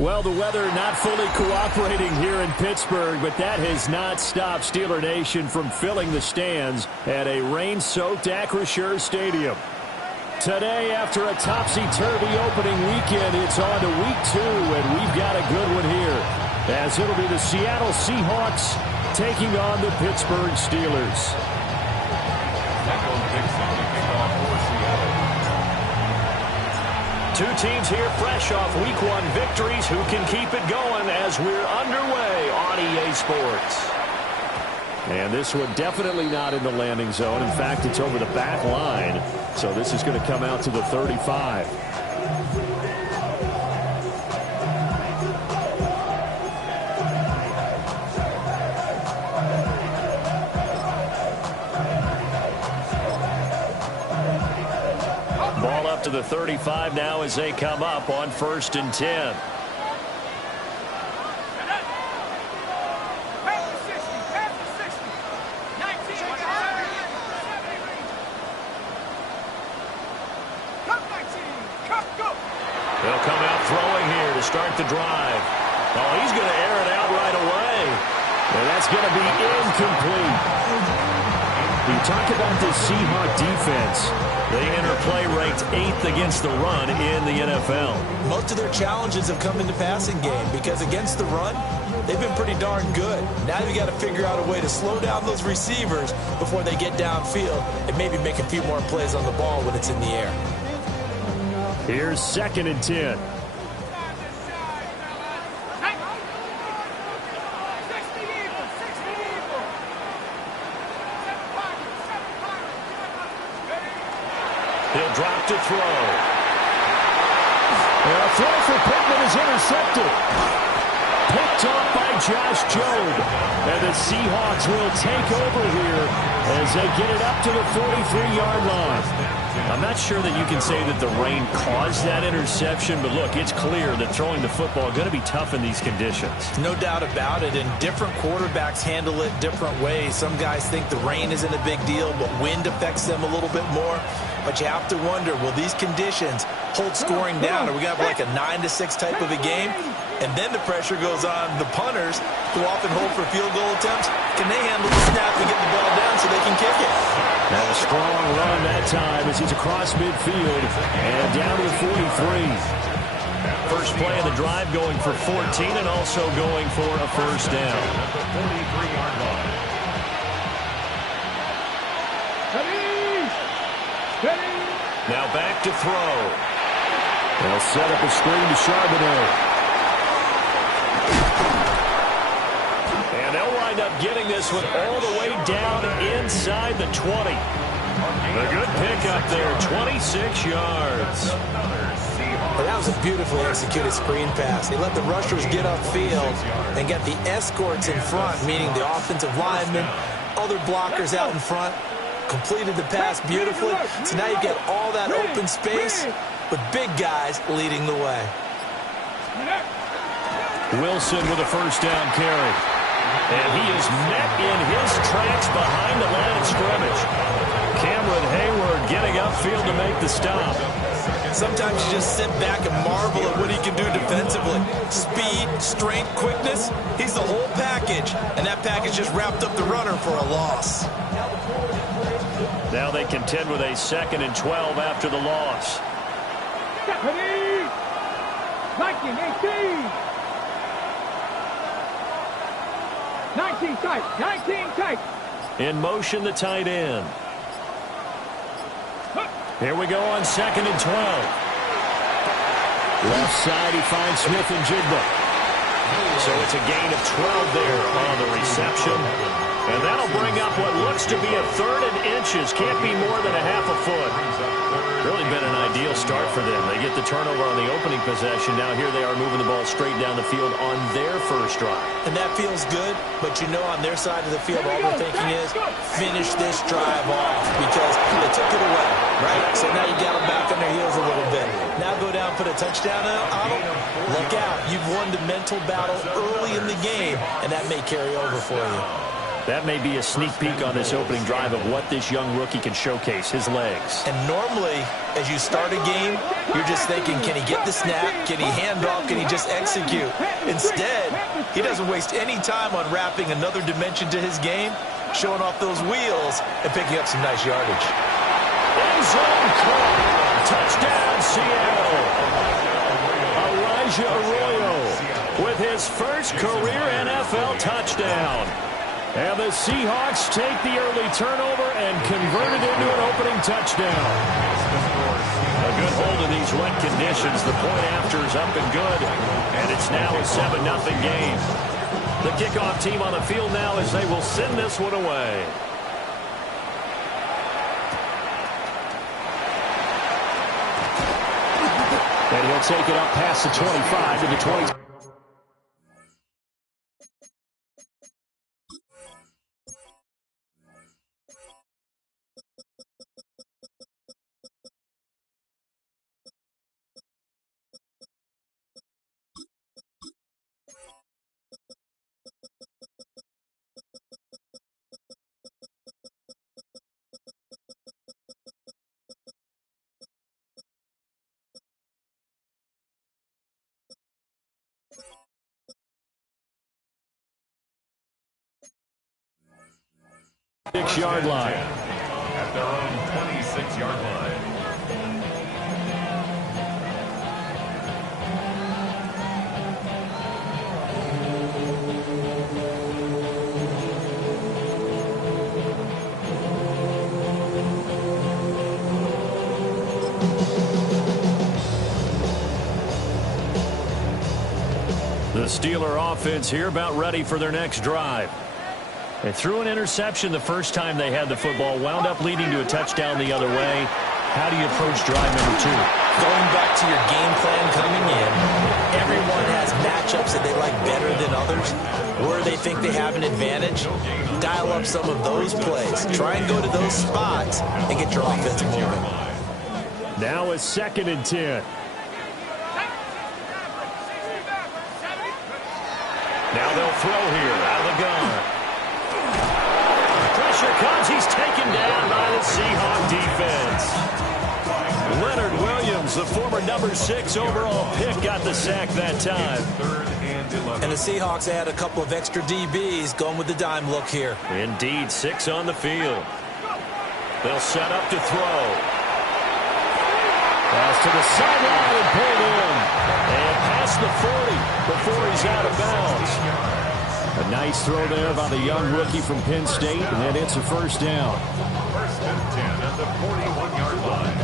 Well, the weather not fully cooperating here in Pittsburgh, but that has not stopped Steeler Nation from filling the stands at a rain-soaked Acrisure Stadium. Today, after a topsy-turvy opening weekend, it's on to week 2, and we've got a good one here, as it'll be the Seattle Seahawks taking on the Pittsburgh Steelers. Two teams here fresh off Week 1 victories. Who can keep it going as we're underway on EA Sports? And this one definitely not in the landing zone. In fact, it's over the back line. So this is going to come out to the 35. Ball up to the 35 now as they come up on 1st and 10. They'll come out throwing here to start the drive. Oh, he's going to air it out right away. And that's going to be incomplete. You talk about this Seahawk defense. They enter play ranked 8th against the run in the NFL. Most of their challenges have come in the passing game because against the run, they've been pretty darn good. Now you've got to figure out a way to slow down those receivers before they get downfield and maybe make a few more plays on the ball when it's in the air. Here's 2nd and 10. He'll drop to throw. And a throw for Pittman is intercepted. Picked off by Josh Jobe. And the Seahawks will take over here as they get it up to the 43-yard line. I'm not sure that you can say that the rain caused that interception, but look, it's clear that throwing the football is going to be tough in these conditions. No doubt about it, and different quarterbacks handle it different ways. Some guys think the rain isn't a big deal, but wind affects them a little bit more. But you have to wonder, will these conditions hold scoring down? Are we going to have like a 9-6 type of a game? And then the pressure goes on the punters, who often hold for field goal attempts. Can they handle the snap and get the ball down so they can kick it? And a strong run that time as he's across midfield and down to the 43. First play of the drive going for 14 and also going for a first down. Now back to throw. They'll set up a screen to Charbonnet. And they'll wind up getting this one all the way down inside the 20. A good pickup there, 26 yards. Well, that was a beautifully executed screen pass. They let the rushers get upfield and get the escorts in front, meaning the offensive linemen, other blockers out in front. Completed the pass beautifully. So now you get all that open space with big guys leading the way. Wilson with a first down carry. And he is met in his tracks behind the line of scrimmage. Cameron Hayward getting upfield to make the stop. Sometimes you just sit back and marvel at what he can do defensively. Speed, strength, quickness. He's the whole package. And that package just wrapped up the runner for a loss. Now they contend with a 2nd and 12 after the loss. Deputy! 19-18! 19 tight! 19 tight! In motion, the tight end. Here we go on 2nd and 12. Left side, he finds Smith and Jigba. So it's a gain of 12 there on the reception. And that'll bring up what looks to be a 3rd and inches. Can't be more than a half a foot. Really been an ideal start for them. They get the turnover on the opening possession. Now here they are moving the ball straight down the field on their first drive. And that feels good, but you know on their side of the field all they're thinking is finish this drive off because they took it away, right? So now you got them back on their heels a little bit. Now go down, put a touchdown on them. Look out. You've won the mental battle early in the game, and that may carry over for you. That may be a sneak peek on this opening drive of what this young rookie can showcase, his legs. And normally, as you start a game, you're just thinking, can he get the snap? Can he hand off? Can he just execute? Instead, he doesn't waste any time on wrapping another dimension to his game, showing off those wheels, and picking up some nice yardage. End zone caught. Touchdown, Seattle. Elijah Arroyo with his first career NFL touchdown. And the Seahawks take the early turnover and convert it into an opening touchdown. A good hold of these wet conditions. The point after is up and good. And it's now a 7-0 game. The kickoff team on the field now as they will send this one away. And he'll take it up past the 25 to the 20. Six-yard line. At their own 26-yard line. The Steeler offense here about ready for their next drive. They threw an interception the first time they had the football, wound up leading to a touchdown the other way. How do you approach drive number 2? Going back to your game plan coming in, everyone has matchups that they like better than others, where they think they have an advantage. Dial up some of those plays. Try and go to those spots and get your offense moving. Now a 2nd and 10. Now they'll throw here out of the gun. Pressure comes. He's taken down by the Seahawk defense. Leonard Williams, the former number 6 overall pick, got the sack that time. And the Seahawks add a couple of extra DBs going with the dime look here. Indeed, 6 on the field. They'll set up to throw. Pass to the sideline and pulled in. And past the 40 before he's out of bounds. A nice throw there by the young rookie from Penn State, and then it's a first down. 1st and 10 at the 41-yard line.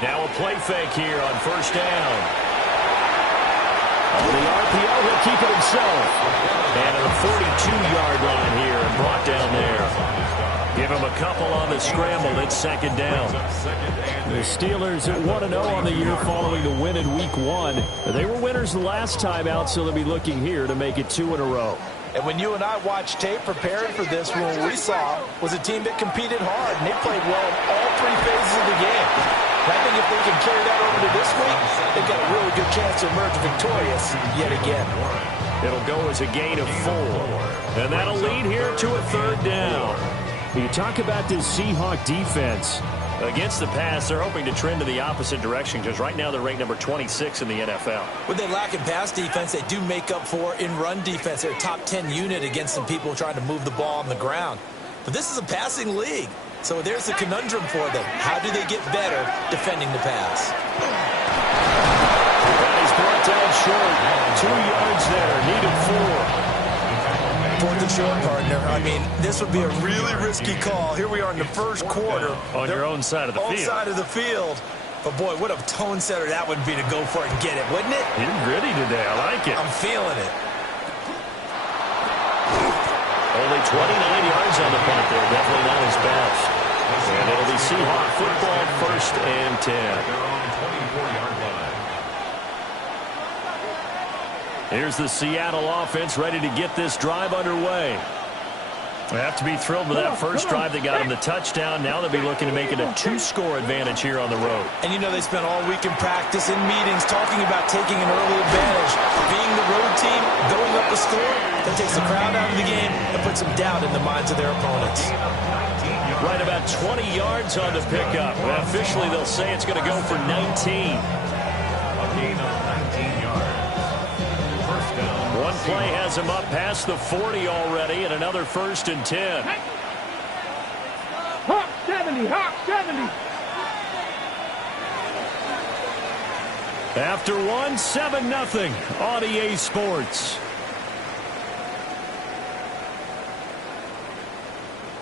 Now a play fake here on first down. On the RPO, he'll keep it himself. And at the 42-yard line here and brought down there. Give him a couple on the scramble. It's 2nd down. The Steelers at 1-0 on the year following the win in Week 1. They were winners the last time out, so they'll be looking here to make it 2 in a row. And when you and I watched tape preparing for this, what we saw was a team that competed hard, and they played well in all 3 phases of the game. And I think if they can carry that over to this week, they've got a really good chance to emerge victorious yet again. It'll go as a gain of 4. And that'll lead here to a 3rd down. You talk about this Seahawk defense. Against the pass, they're hoping to trend in the opposite direction because right now they're ranked number 26 in the NFL. What they lack in pass defense, they do make up for in run defense. They're a top 10 unit against some people trying to move the ball on the ground. But this is a passing league, so there's a conundrum for them. How do they get better defending the pass? And he's brought down short. 2 yards there, needed 4. Fourth and short, partner. I mean, this would be a really risky call. Here we are in the first quarter. On your own side of the field. Own side of the field. But, boy, what a tone setter that would be to go for it and get it, wouldn't it? You're ready today. I like it. I'm feeling it. Only 29 yards on the punt there. Definitely not his best. And it'll be Seahawk football, 1st and 10. Here's the Seattle offense ready to get this drive underway. They have to be thrilled with that first drive that got them the touchdown. Now they'll be looking to make it a 2-score advantage here on the road. And you know they spent all week in practice, in meetings, talking about taking an early advantage. Being the road team, going up the score, that takes the crowd out of the game and puts some doubt in the minds of their opponents. Right about 20 yards on the pickup. And officially they'll say it's going to go for 19. A gain of 19 yards. First down. One play has him up past the 40 already, and another 1st and 10. Hawk 70, Hawk 70. After 1, 7-0 on EA Sports.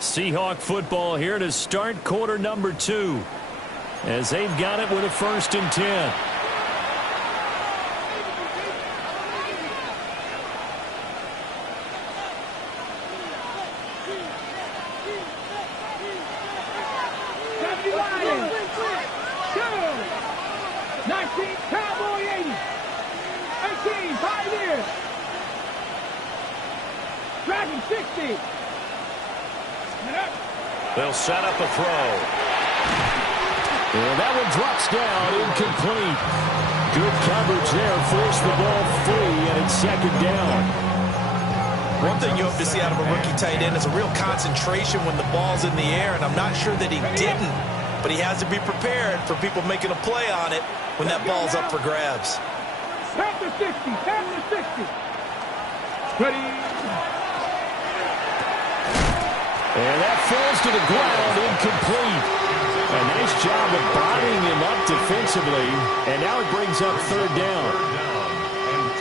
Seahawk football here to start quarter number 2, as they've got it with a 1st and 10. They'll set up a throw. And that one drops down, incomplete. Good coverage there, forced the ball free, and it's 2nd down. One thing you hope to see out of a rookie tight end is a real concentration when the ball's in the air, and I'm not sure that he didn't, but he has to be prepared for people making a play on it when that ball's up for grabs. Tap the 60, tap the 60. Ready. And that falls to the ground, incomplete. A nice job of bodying him up defensively, and now it brings up 3rd down.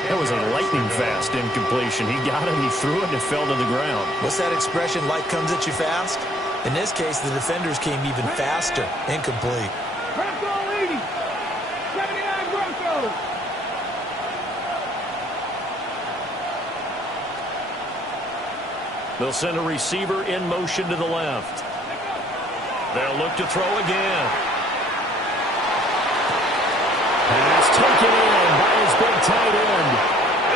That was a lightning-fast incompletion. He got it, he threw it, and it fell to the ground. What's that expression, life comes at you fast? In this case, the defenders came even faster. Incomplete. Bronco 80. 79 Broncos. They'll send a receiver in motion to the left. They'll look to throw again. Pass taken in by his big tight end.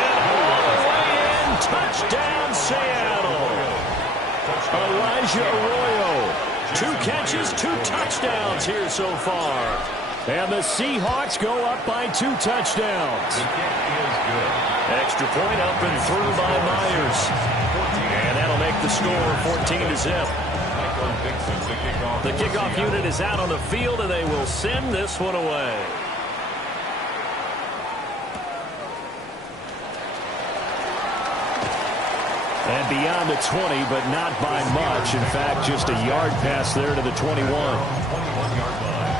And all the way in. Touchdown, Seattle. Elijah Arroyo. 2 catches, 2 touchdowns here so far. And the Seahawks go up by 2 touchdowns. Extra point up and through by Myers. And that'll make the score 14-0. The kickoff unit is out on the field, and they will send this one away. And beyond the 20, but not by much. In fact, just a yard pass there to the 21. 21-yard line.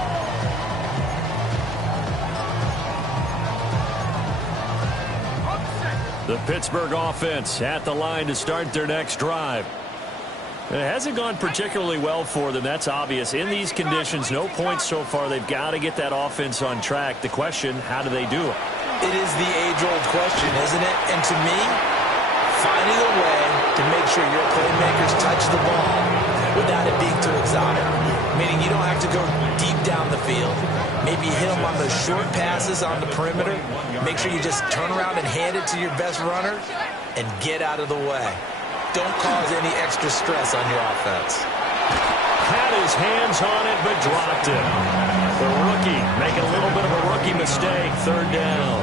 The Pittsburgh offense at the line to start their next drive. It hasn't gone particularly well for them. That's obvious. In these conditions, no points so far. They've got to get that offense on track. The question, how do they do it? It is the age-old question, isn't it? And to me, finding a way to make sure your playmakers touch the ball without it being too exotic. Meaning you don't have to go deep down the field. Maybe hit them on those short passes on the perimeter. Make sure you just turn around and hand it to your best runner and get out of the way. Don't cause any extra stress on your offense. Had his hands on it, but dropped it. The rookie making a little bit of a rookie mistake. 3rd down.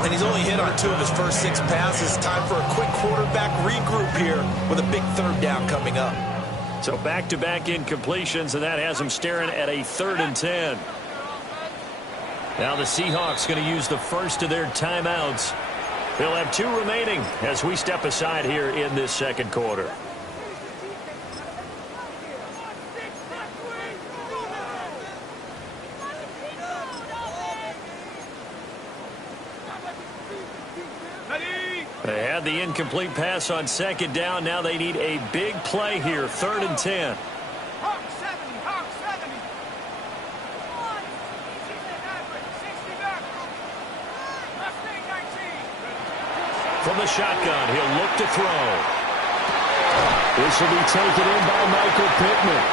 And he's only hit on 2 of his first 6 passes. Time for a quick quarterback regroup here with a big 3rd down coming up. So back-to-back incompletions, and that has them staring at a 3rd and 10. Now the Seahawks going to use the first of their timeouts. They'll have 2 remaining as we step aside here in this second quarter. They had the incomplete pass on 2nd down. Now they need a big play here, 3rd and 10. From the shotgun, he'll look to throw. This will be taken in by Michael Pittman.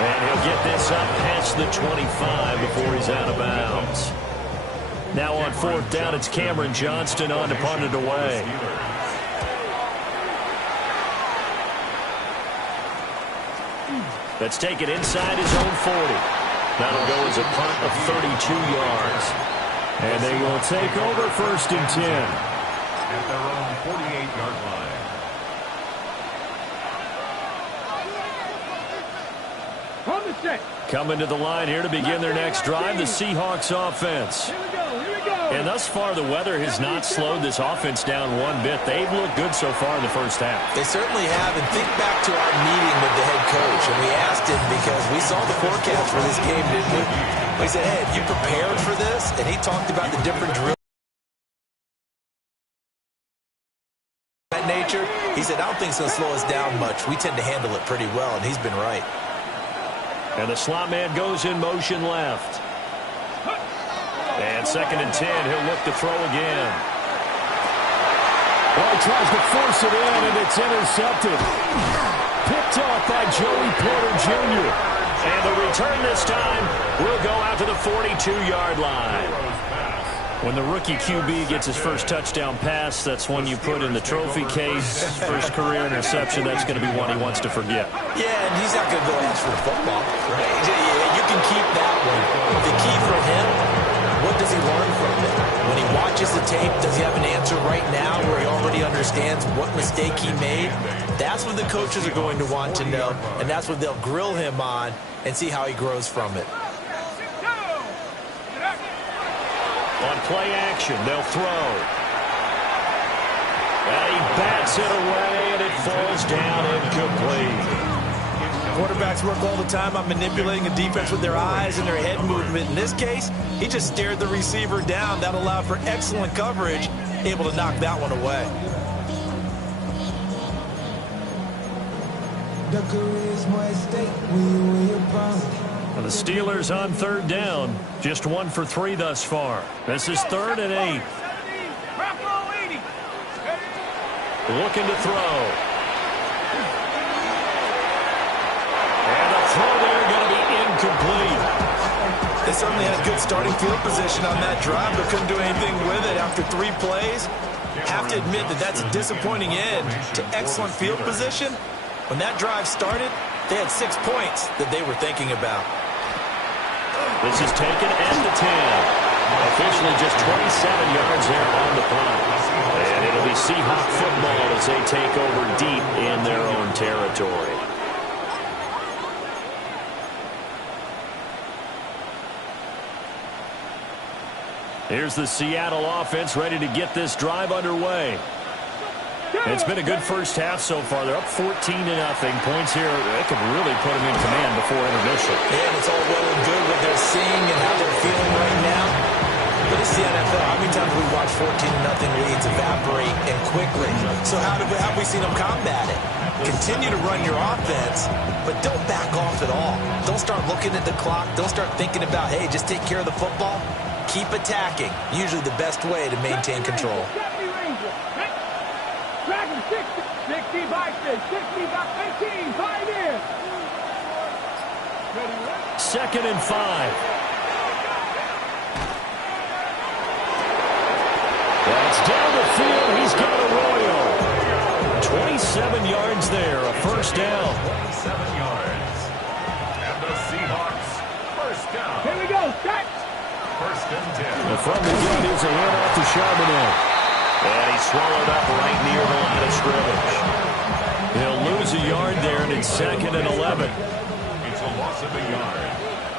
And he'll get this up past the 25 before he's out of bounds. Now on 4th down, it's Cameron Johnston on to punt it away. Let's take it inside his own 40. That'll go as a punt of 32 yards. And they will take over 1st and 10. At their own 48-yard line. On the set. Coming to the line here to begin their next drive, the Seahawks offense. Here we go. And thus far, the weather has not slowed this offense down one bit. They've looked good so far in the first half. They certainly have. And think back to our meeting with the head coach. And we asked him because we saw the forecast for this game, didn't we? We said, hey, have you prepared for this? And he talked about the different drills. Nature. He said, I don't think it's going to slow us down much. We tend to handle it pretty well, and he's been right. And the slot man goes in motion left. And 2nd and 10, he'll look to throw again. Well, he tries to force it in, and it's intercepted. Picked off by Joey Porter Jr. And the return this time will go out to the 42-yard line. When the rookie QB gets his first touchdown pass, that's one you put in the trophy case. First career interception, that's going to be one he wants to forget. Yeah, and he's not going to go ask for the football. Right? You can keep that one. The key for him, what does he learn from it? When he watches the tape, does he have an answer right now where he already understands what mistake he made? That's what the coaches are going to want to know, and that's what they'll grill him on and see how he grows from it. On play action, they'll throw. And he bats it away, and it falls down incomplete. Quarterbacks work all the time on manipulating a defense with their eyes and their head movement. In this case, he just stared the receiver down. That allowed for excellent coverage, able to knock that one away. And the Steelers on 3rd down. Just 1 for 3 thus far. This is 3rd and 8. Looking to throw. And the throw there going to be incomplete. They certainly had good starting field position on that drive, but couldn't do anything with it after 3 plays. Have to admit that that's a disappointing end to excellent field position. When that drive started, they had 6 points that they were thinking about. This is taken at the 10. Officially just 27 yards there on the punt. And it'll be Seahawk football as they take over deep in their own territory. Here's the Seattle offense ready to get this drive underway. It's been a good first half so far. They're up 14-0. Points here, they could really put them in command before intermission. Yeah, and it's all well and good what they're seeing and how they're feeling right now. But it's the NFL. How many times have we watched 14-0 leads evaporate and quickly? So how have we seen them combat it? Continue to run your offense, but don't back off at all. Don't start looking at the clock. Don't start thinking about, hey, just take care of the football. Keep attacking. Usually the best way to maintain control. 60 by 6, 60 by 15, 5 in. 2nd and 5. That's down the field. He's got a Royal. 27 yards there, a first down. 27 yards. And the Seahawks, first down. Here we go, set. 1st and 10. From the gun is a handoff to Charbonnet. And he's swallowed up right near the line of scrimmage. He'll lose a yard there, and it's 2nd and 11. It's a loss of a yard.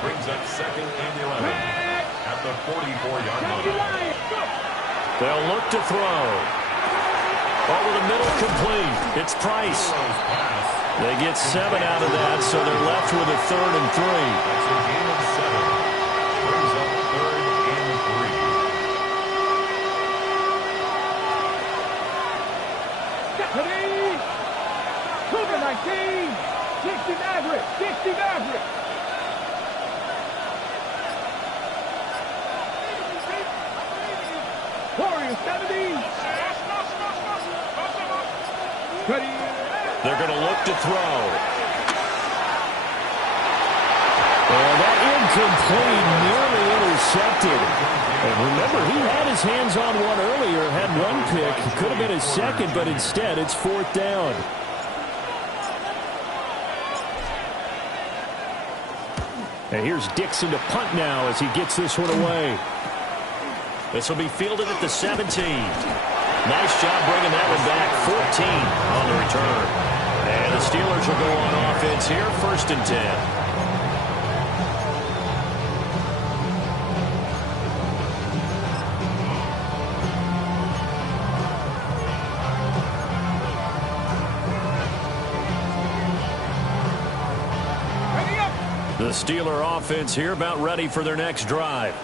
Brings up 2nd and 11 at the 44-yard line. They'll look to throw. Over the middle, complete. It's Price. They get 7 out of that, so they're left with a 3rd and 3. That's a gain of 7. Brings up 3rd and 3. Cougar 19. 60 Maverick. 60 Maverick. Warriors 70. They're going to look to throw. And that incomplete, nearly intercepted. And remember, he had his hands on one earlier, had one pick. Could have been his second, but instead it's 4th down. And here's Dixon to punt now as he gets this one away. This will be fielded at the 17. Nice job bringing that one back. 14 on the return. And the Steelers will go on offense here, 1st and 10. The Steeler offense here about ready for their next drive.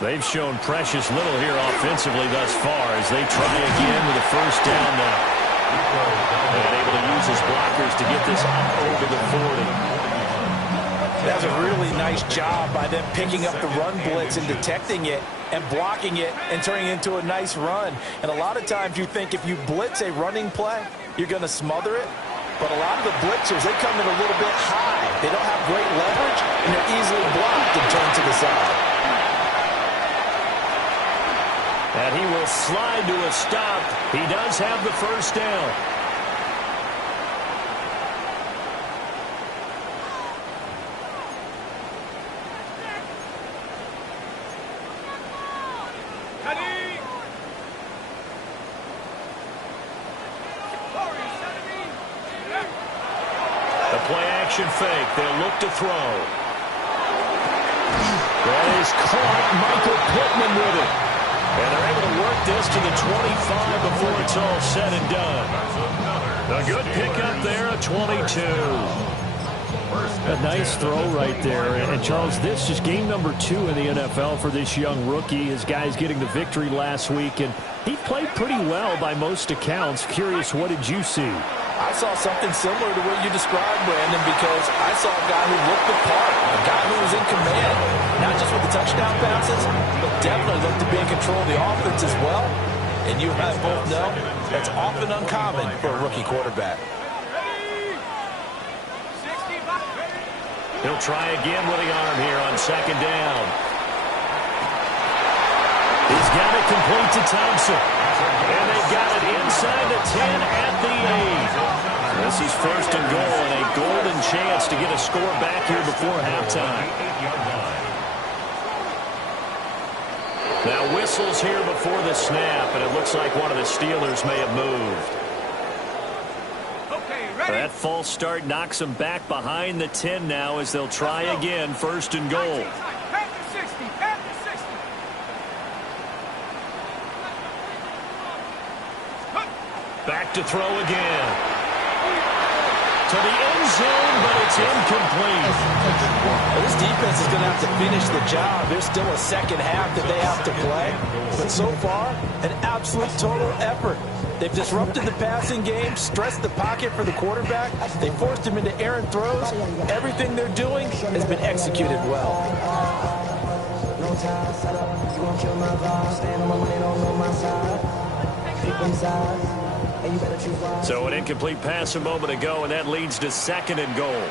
They've shown precious little here offensively thus far as they try again with a 1st down now. And able to use his blockers to get this up over the 40. That's a really nice job by them picking up the run blitz and detecting it and blocking it and turning it into a nice run. And a lot of times you think if you blitz a running play, you're going to smother it. But a lot of the blitzers, they come in a little bit high. They don't have great leverage, and they're easily blocked and turned to the side. And he will slide to a stop. He does have the 1st down. The play action fake. They'll look to throw. That is caught. Michael Pittman with it. And they're able to work this to the 25 before it's all said and done. A good pickup there, a 22. A nice throw right there. And Charles, this is game number 2 in the NFL for this young rookie. His guys getting the victory last week, and he played pretty well by most accounts. Curious, what did you see? I saw something similar to what you described, Brandon, because I saw a guy who looked the part, a guy who was in command, not just with the touchdown passes, but definitely looked to be in control of the offense as well. And you and I both know that's often uncommon for a rookie quarterback. He'll try again with the arm here on 2nd down. He's got it complete to Thompson. And they've got it inside the 10 at the 8. This is 1st and goal and a golden chance to get a score back here before halftime. Now whistles here before the snap, and it looks like one of the Steelers may have moved. That false start knocks them back behind the 10 now as they'll try again, 1st and goal. Back to throw again. To the end zone, but it's incomplete. Well, this defense is going to have to finish the job. There's still a 2nd half that they have to play. But so far, an absolute total effort. They've disrupted the passing game, stressed the pocket for the quarterback. They forced him into errant throws. Everything they're doing has been executed well. So an incomplete pass a moment ago, and that leads to 2nd and goal.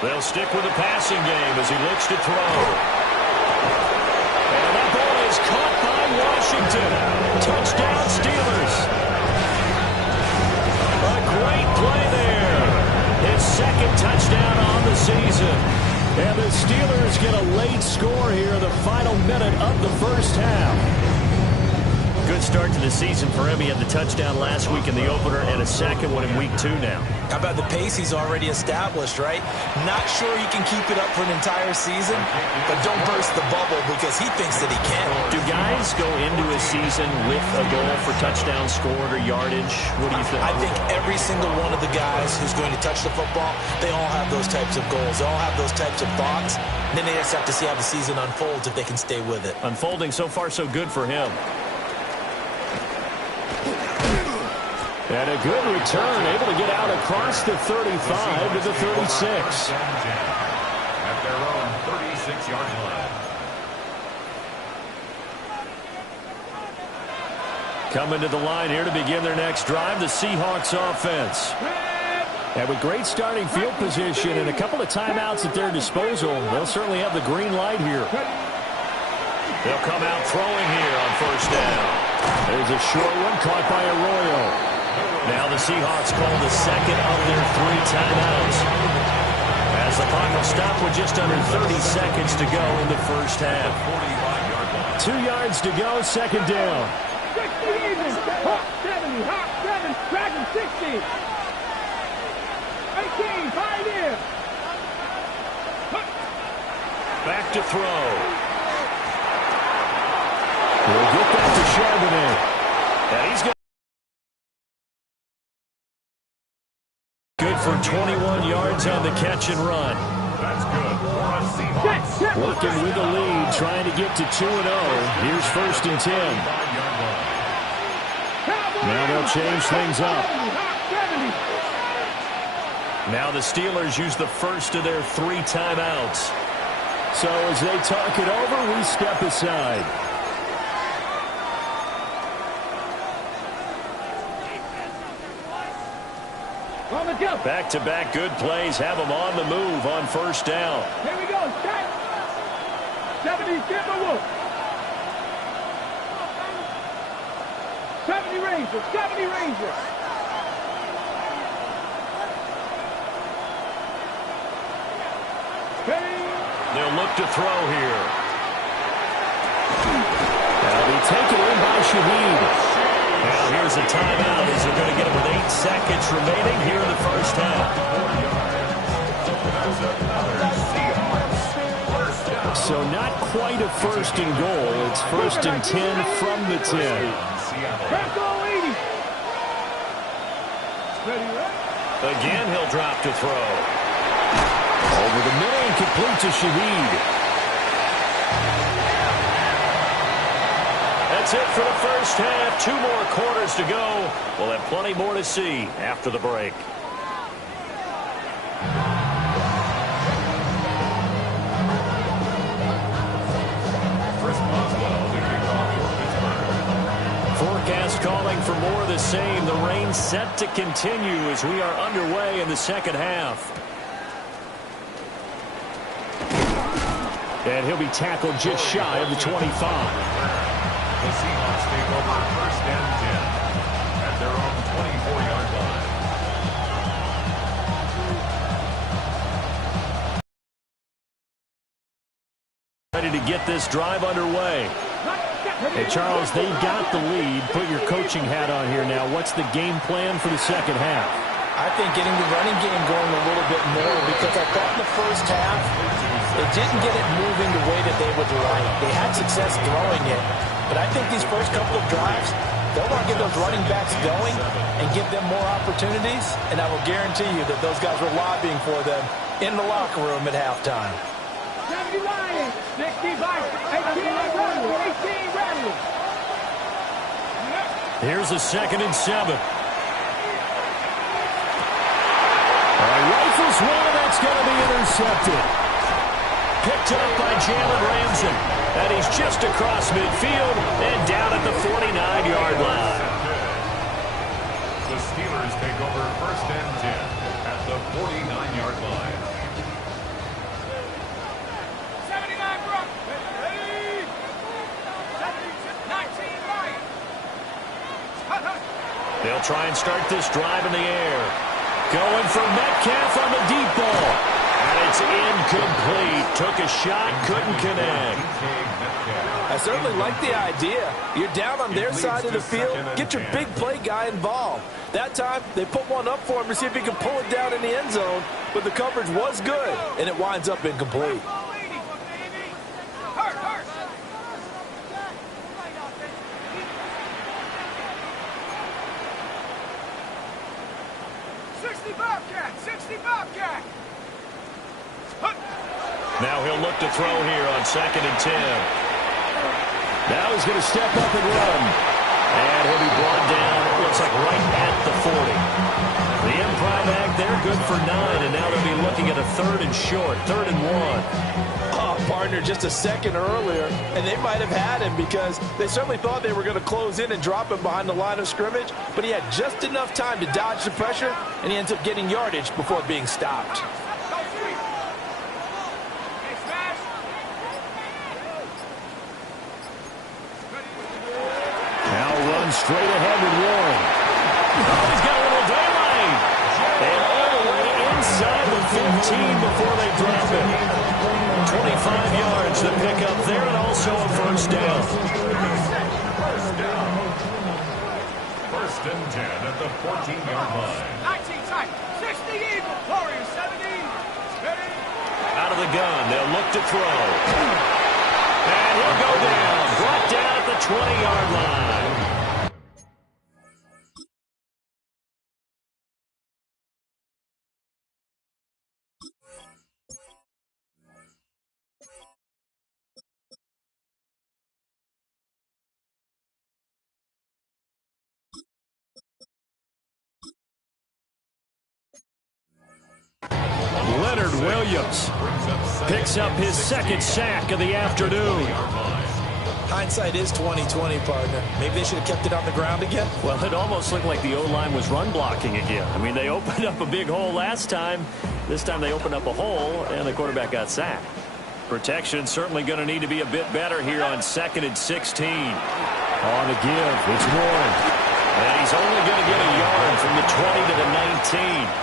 They'll stick with the passing game as he looks to throw. And that ball is caught by Washington. Touchdown, Steelers. A great play there. His 2nd touchdown on the season. And the Steelers get a late score here in the final minute of the 1st half. good start to the season for him. He had the touchdown last week in the opener and a second one in week 2 now. How about the pace he's already established, right? Not sure he can keep it up for an entire season, but don't burst the bubble because he thinks that he can. Do guys go into a season with a goal for touchdown scored or yardage? What do you think? I think every single one of the guys who's going to touch the football, they all have those types of goals. They all have those types of thoughts. And then they just have to see how the season unfolds if they can stay with it. Unfolding so far so good for him. And a good return, able to get out across the 35 to the 36. At their own 36-yard line. Coming to the line here to begin their next drive, the Seahawks offense. And with great starting field position and a couple of timeouts at their disposal, they'll certainly have the green light here. They'll come out throwing here on first down. There's a short one caught by Arroyo. Now the Seahawks call the second of their 3 timeouts. As the clock will stop with just under 30 seconds to go in the first half. 2 yards to go, second down. 60 even. Hawk 70, Hawk 7, Dragon 60. 18, 5 in. Back to throw. We'll get that to Charbonnet. And he's going good for 21 yards on the catch and run. That's good for a Seahawks. Working with the lead, trying to get to 2-0. Here's first and 10. Now they'll change things up. Now the Steelers use the first of their 3 timeouts. So as they talk it over, we step aside. Back-to-back good plays have them on the move on first down. Here we go. Set. 70 Timberwolves. 70 Rangers. 70 Rangers. They'll look to throw here. That'll be taken in by Shaheed. Now here's a timeout as they're going to get it with 8 seconds remaining here in the first half. So not quite a first and goal. It's first and 10 from the 10. Again, he'll drop to throw. Over the middle and complete to Shaheed. That's it for the first half. 2 more quarters to go. We'll have plenty more to see after the break. Forecast calling for more of the same. The rain set to continue as we are underway in the second half. And he'll be tackled just shy of the 25. The Seahawks take over first and 10 at their own 24-yard line. Ready to get this drive underway. Hey, Charles, they've got the lead. Put your coaching hat on here now. What's the game plan for the second half? I think getting the running game going a little bit more because I thought in the first half they didn't get it moving the way that they would like. They had success throwing it. But I think these first couple of drives, they'll want to get those running backs going and give them more opportunities. And I will guarantee you that those guys were lobbying for them in the locker room at halftime. 70 Lions, 60 Vikings, 18 Rebels, 18 Rebels. Here's a second and 7. Rifles one, that's going to be intercepted. Picked up by Jalen Ramsey. And he's just across midfield and down at the 49-yard line. The Steelers take over first and 10 at the 49-yard line. 79 Brook. 19 Lions. They'll try and start this drive in the air. Going for Metcalf on the deep ball. And it's incomplete. Took a shot, couldn't connect. I certainly like the idea. You're down on their side of the field. Get your big play guy involved. That time, they put one up for him to see if he can pull it down in the end zone. But the coverage was good, and it winds up incomplete. Now he'll look to throw here on 2nd and 10. Now he's going to step up and run. And he'll be brought down, it looks like right at the 40. The improv act there, good for 9. And now they'll be looking at a 3rd and short, 3rd and 1. Oh, partner, just a second earlier, and they might have had him because they certainly thought they were going to close in and drop him behind the line of scrimmage. But he had just enough time to dodge the pressure, and he ends up getting yardage before being stopped. Straight ahead with Warren. Oh, he's got a little daylight. And all the way inside the 15 before they drop him. 25 yards to pick up there and also a first down. First and 10 at the 14-yard line. 19 tight. 60 Eagle. Warriors 70. Steady. Out of the gun. They'll look to throw. And he'll go down. Brought down at the 20-yard line. Leonard Williams picks up his 2nd sack of the afternoon. Hindsight is 20/20, partner. Maybe they should have kept it on the ground again. Well, it almost looked like the O-line was run blocking again. I mean, they opened up a big hole last time. This time they opened up a hole, and the quarterback got sacked. Protection certainly going to need to be a bit better here on 2nd and 16. On the give, it's Warren. And he's only going to get a yard from the 20 to the 19.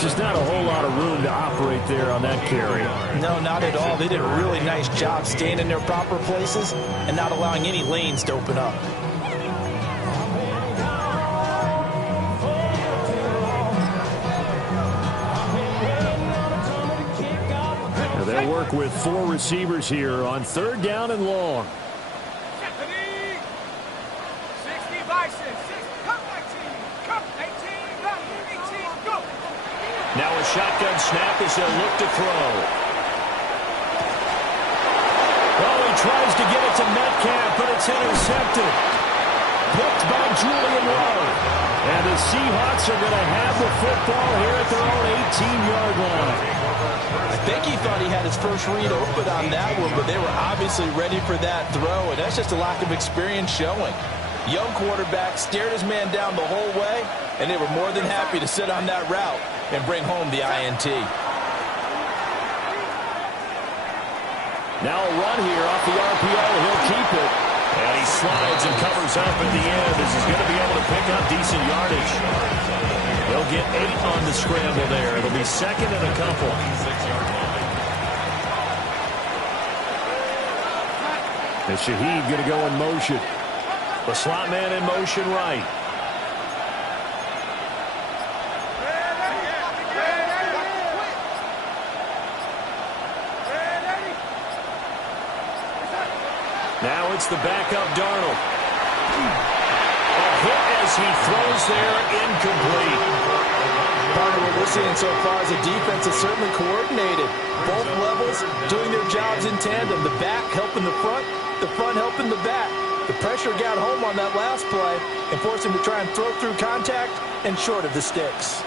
Just not a whole lot of room to operate there on that carry. No, not at all. They did a really nice job staying in their proper places and not allowing any lanes to open up. Now they'll work with 4 receivers here on 3rd down and long. Now a shotgun snap as they'll look to throw. Oh, he tries to get it to Metcalf, but it's intercepted. Picked by Julian Rowe. And the Seahawks are going to have the football here at their own 18-yard line. I think he thought he had his first read open on that one, but they were obviously ready for that throw, and that's just a lack of experience showing. Young quarterback stared his man down the whole way, and they were more than happy to sit on that route and bring home the INT. Now a run here off the RPO. He'll keep it. And he slides and covers up at the end as he's going to be able to pick up decent yardage. He'll get 8 on the scramble there. It'll be 2nd and a couple. And Shaheed going to go in motion. The slot man in motion right. Now it's the backup Darnold. A hit as he throws there, incomplete. Part of what we're seeing so far is a defense that's certainly coordinated. Both levels doing their jobs in tandem. The back helping the front helping the back. The pressure got home on that last play and forced him to try and throw through contact and short of the sticks.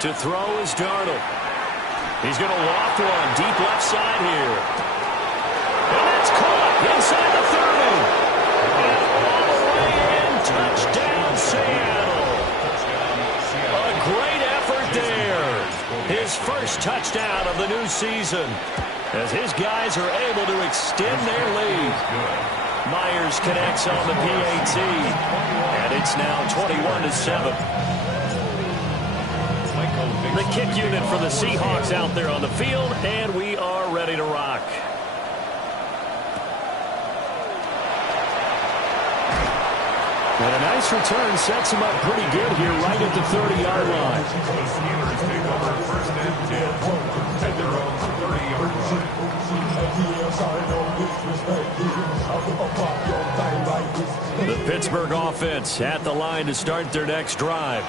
To throw is Darnold. He's going to loft one deep left side here. And that's caught inside the 30. And all the way in. Touchdown, Seattle. A great effort there. His first touchdown of the new season as his guys are able to extend their lead. Myers connects on the PAT, and it's now 21-7. The kick unit for the Seahawks out there on the field, and we are ready to rock. And a nice return sets him up pretty good here right at the 30-yard line. The Steelers take over first and 10 at their own 30-yard line. The Pittsburgh offense at the line to start their next drive.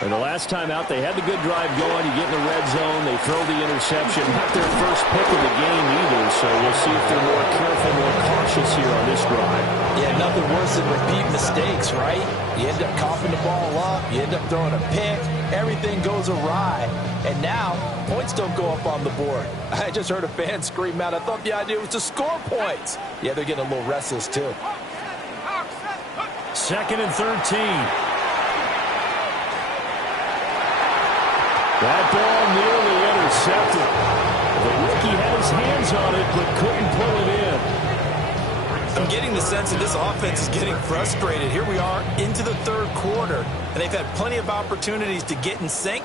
And the last time out, they had the good drive going. You get in the red zone, they throw the interception. Not their first pick of the game either, so we'll see if they're more careful, more cautious here on this drive. Yeah, nothing worse than repeat mistakes, right? You end up coughing the ball up, you end up throwing a pick, everything goes awry. And now, points don't go up on the board. I just heard a fan scream out, I thought the idea was to score points. Yeah, they're getting a little restless too. 2nd and 13. That ball nearly intercepted. The rookie had his hands on it, but couldn't pull it in. I'm getting the sense that this offense is getting frustrated. Here we are into the third quarter, and they've had plenty of opportunities to get in sync.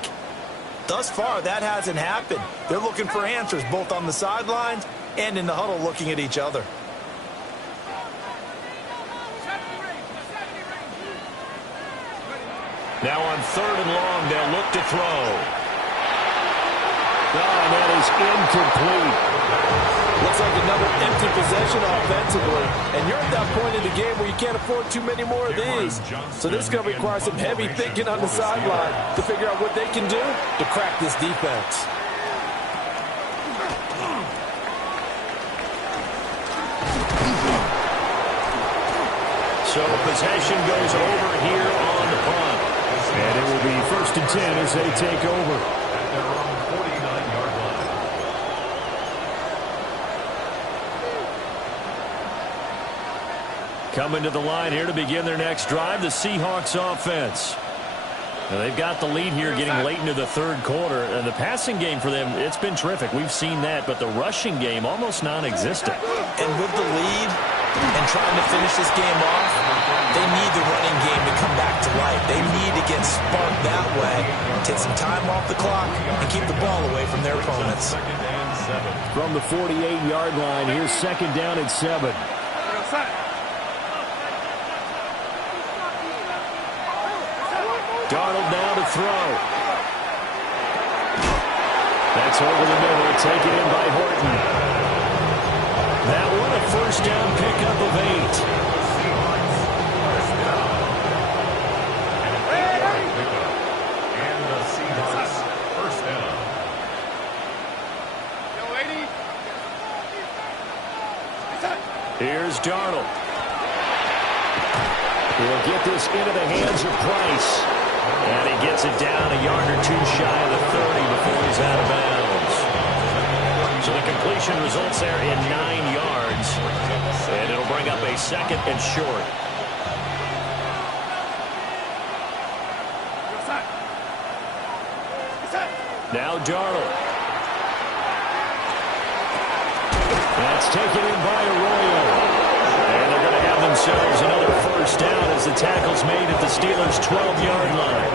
Thus far, that hasn't happened. They're looking for answers, both on the sidelines and in the huddle looking at each other. Now on 3rd and long, they'll look to throw. Oh, that is incomplete. Looks like another empty possession offensively. And you're at that point in the game where you can't afford too many more of these. So this is going to require some heavy thinking on the sideline to figure out what they can do to crack this defense. So possession goes over here on the punt. And it will be 1st and 10 as they take over. At their own 49-yard line. Coming to the line here to begin their next drive, the Seahawks offense. Now they've got the lead here getting late into the third quarter. And the passing game for them, it's been terrific. We've seen that, but the rushing game almost non-existent. And with the lead and trying to finish this game off, they need the running game to come back to life. They need to get sparked that way, take some time off the clock, and keep the ball away from their opponents. 2nd and 7. From the 48-yard line, here's 2nd down and 7. Darnold now to throw. That's over the middle, taken in by Horton. That one a 1st down pickup of 8. Here's Darnold. He'll get this into the hands of Price. And he gets it down a yard or two shy of the 30 before he's out of bounds. So the completion results there in 9 yards. And it'll bring up a 2nd and short. Now Darnold. That's taken in by Arroyo. And they're going to have themselves another 1st down as the tackle's made at the Steelers' 12-yard line.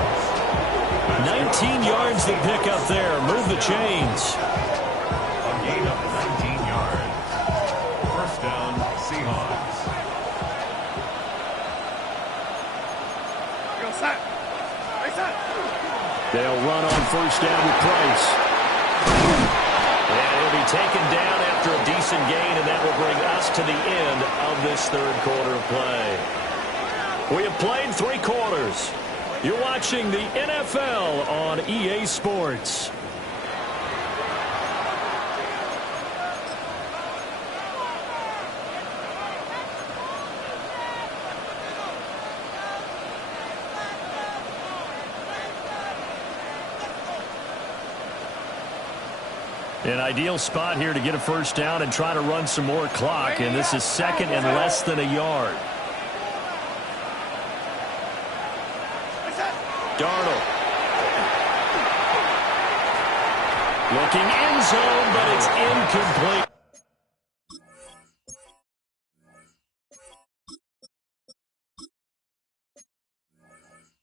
19 yards to pick up there. Move the chains. A gain of 19 yards. 1st down, Seahawks. They'll run on 1st down with Price. And he'll be taken down after a decent gain, and that will bring us to the end of this third quarter of play. We have played 3 quarters. You're watching the NFL on EA Sports. An ideal spot here to get a 1st down and try to run some more clock, and this is 2nd and less than a yard. Darnold. Looking end zone, but it's incomplete.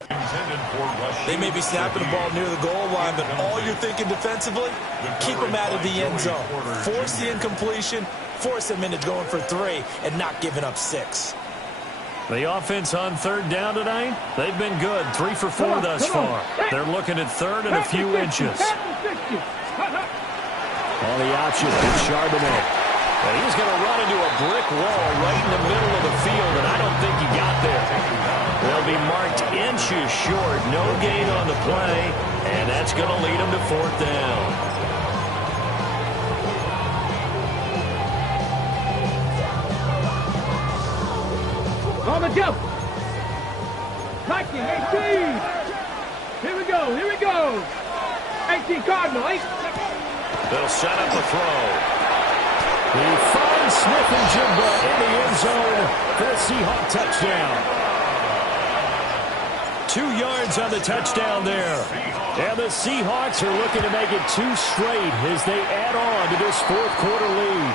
They may be snapping the ball near the goal line, but all you're thinking defensively, keep them out of the end zone. Force the incompletion, force them into going for 3, and not giving up 6. The offense on third down tonight, they've been good. 3 for 4 thus far. They're looking at third and a few inches. On the option, it's Charbonnet. And he's going to run into a brick wall right in the middle of the field, and I don't think he got there. They'll be marked inches short. No gain on the play, and that's going to lead them to 4th down. On the jump. Liking 18. Here we go. Here we go. 18 Cardinal. 8. They'll set up a throw. He finds Smith and Jigba in the end zone for the Seahawk touchdown. 2 yards on the touchdown there. And the Seahawks are looking to make it 2 straight as they add on to this 4th quarter lead.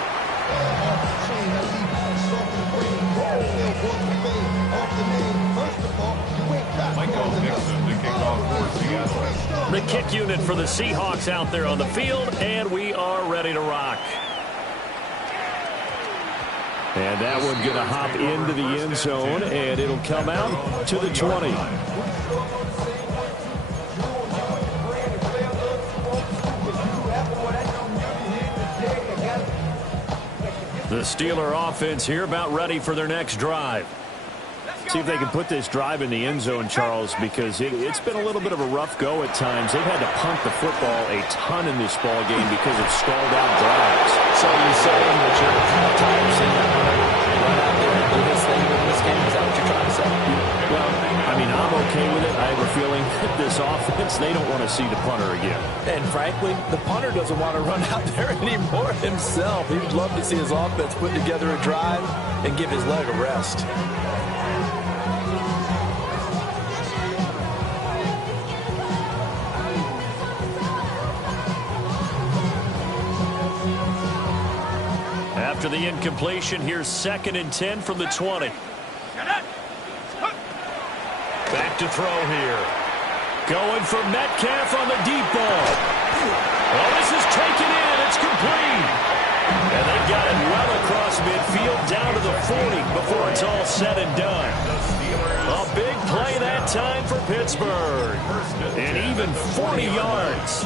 The kick unit for the Seahawks out there on the field, and we are ready to rock. And that one going to hop into the end zone, and it'll come out to the 20. The Steeler offense here about ready for their next drive. See if they can put this drive in the end zone, Charles, because it's been a little bit of a rough go at times. They've had to punt the football a ton in this ball game because of stalled out drives. So you're saying that you're tired of seeing that run out there and do this thing in this game? Is that what you're trying to say? Well, I mean, I'm okay with it. I have a feeling that this offense, they don't want to see the punter again. And frankly, the punter doesn't want to run out there anymore himself. He'd love to see his offense put together a drive and give his leg a rest. After the incompletion, here's 2nd and 10 from the 20. Back to throw here. Going for Metcalf on the deep ball. Oh, this is taken in. It's complete. And they got it well across midfield down to the 40 before it's all said and done. A big play that time for Pittsburgh. And even 40 yards.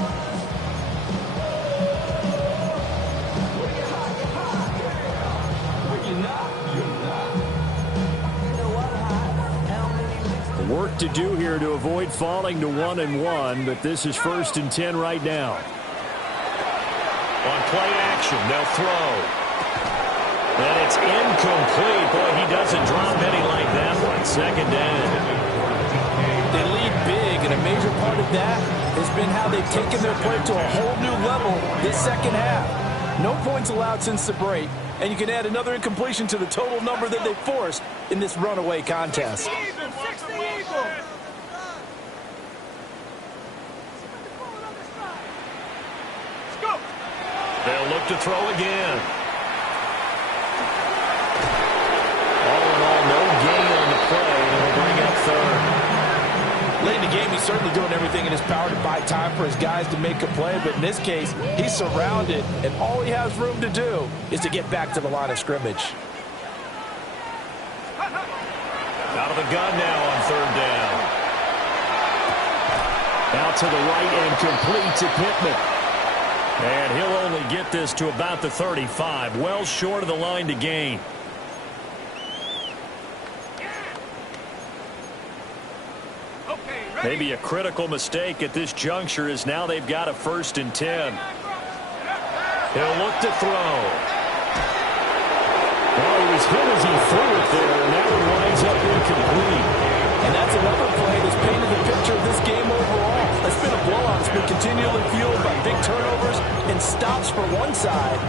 Work to do here to avoid falling to 1-1, but this is 1st and 10 right now. On play action, they'll throw. And it's incomplete. Boy, he doesn't drop any like that one. 2nd down. They lead big, and a major part of that has been how they've taken their play to a whole new level this 2nd half. No points allowed since the break, and you can add another incompletion to the total number that they forced in this runaway contest. They'll look to throw again. All in all, no gain on the play, and it'll bring up 3rd. Late in the game, he's certainly doing everything in his power to buy time for his guys to make a play, but in this case, he's surrounded, and all he has room to do is to get back to the line of scrimmage. Out of the gun now on 3rd down. Out to the right and complete to Pittman. And he'll only get this to about the 35, well short of the line to gain. Maybe a critical mistake at this juncture is now they've got a 1st and 10. He'll look to throw. Well, he was hit as he threw it there, and that one winds up incomplete. And that's another play that's painted the picture of this game overall. It's been a blowout. It's been continually fueled by big turnovers and stops for one side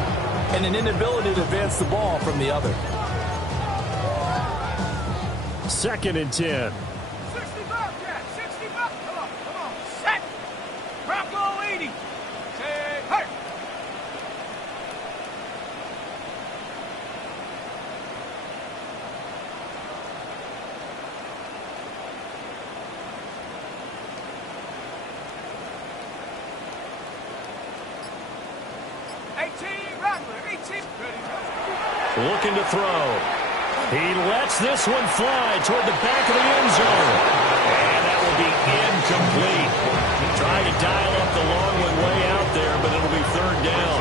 and an inability to advance the ball from the other. 2nd and 10. 60 bucks, Jack. 60 bucks. Come on. Set. Bronco 80. Say, hey. looking to throw. He lets this one fly toward the back of the end zone. And that will be incomplete. Trying to dial up the long one way out there, but it'll be third down.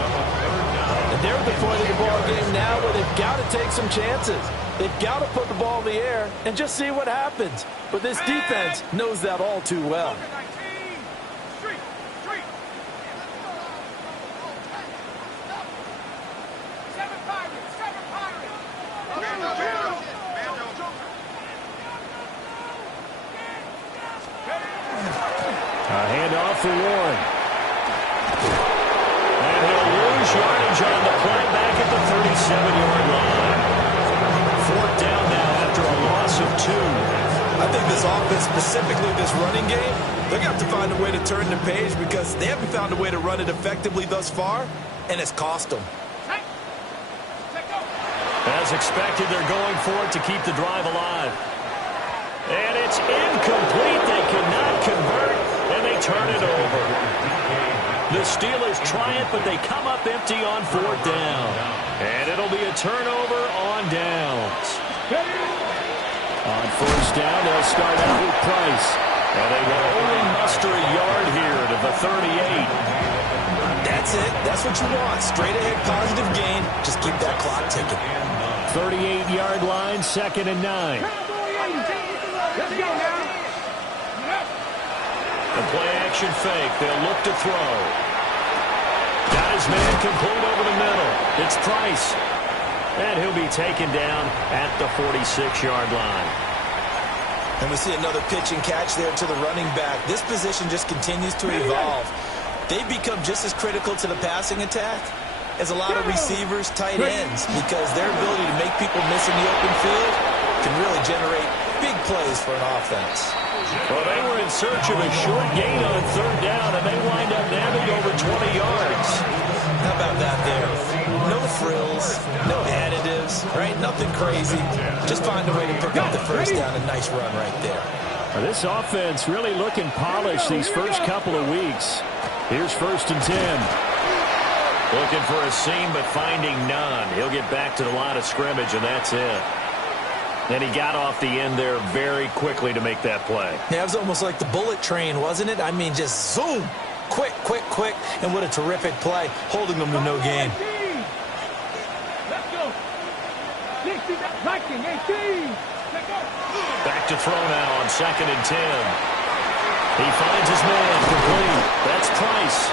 And they're at the point of the ball game now where they've got to take some chances. They've got to put the ball in the air and just see what happens. But this defense knows that all too well. A handoff for Warren. And he'll lose yardage on the play back at the 37-yard line. Fourth down now after a loss of 2. I think this offense, specifically this running game, they're going to have to find a way to turn the page because they haven't found a way to run it effectively thus far, and it's cost them. As expected, they're going for it to keep the drive alive. And it's incomplete. They cannot convert, and they turn it over. The Steelers try it, but they come up empty on fourth down. And it'll be a turnover on downs. On first down, they'll start out with Price. And they will only muster a yard here to the 38. That's it. That's what you want. Straight ahead positive gain. Just keep that clock ticking. 38-yard line, 2nd and 9. Let's go now. The play-action fake. They'll look to throw. Got his man complete over the middle. It's Price. And he'll be taken down at the 46-yard line. And we see another pitch and catch there to the running back. This position just continues to evolve. They become just as critical to the passing attack as a lot of receivers, tight ends, because their ability to make people miss in the open field can really generate big plays for an offense. Well, they were in search of a short gain on third down, and they wind up nabbing over 20 yards. How about that there? No frills, no additives, right? Nothing crazy. Just find a way to pick up the first down. A nice run right there. Well, this offense really looking polished these first couple of weeks. Here's 1st and 10. Looking for a seam, but finding none. He'll get back to the line of scrimmage, and that's it. And he got off the end there very quickly to make that play. Yeah, it was almost like the bullet train, wasn't it? I mean, just zoom. Quick, quick, quick. And what a terrific play, holding them to no gain. Let's go. 60, 18. Let's go. Back to throw now on 2nd and 10. He finds his man complete. That's Price.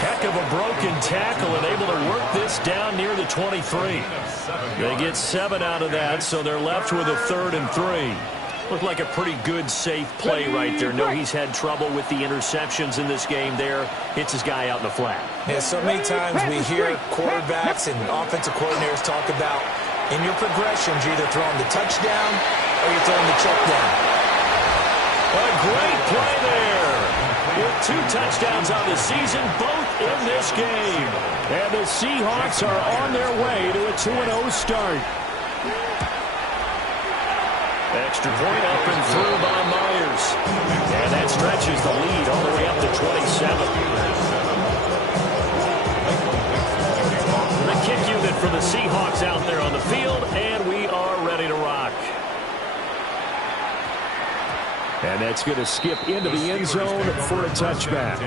Heck of a broken tackle and able to work this down near the 23. They get 7 out of that, so they're left with a 3rd and 3. Looked like a pretty good, safe play right there. No, he's had trouble with the interceptions in this game there. Hits his guy out in the flat. Yeah, so many times we hear quarterbacks and offensive coordinators talk about in your progressions, you're either throwing the touchdown or you're throwing the check down. A great play there. With 2 touchdowns on the season, both in this game. And the Seahawks are on their way to a 2-0 start. Extra point up and through by Myers. And that stretches the lead all the way up to 27. The kick unit for the Seahawks out there on the field, and we are ready to rock. And that's going to skip into the end zone for a touchback.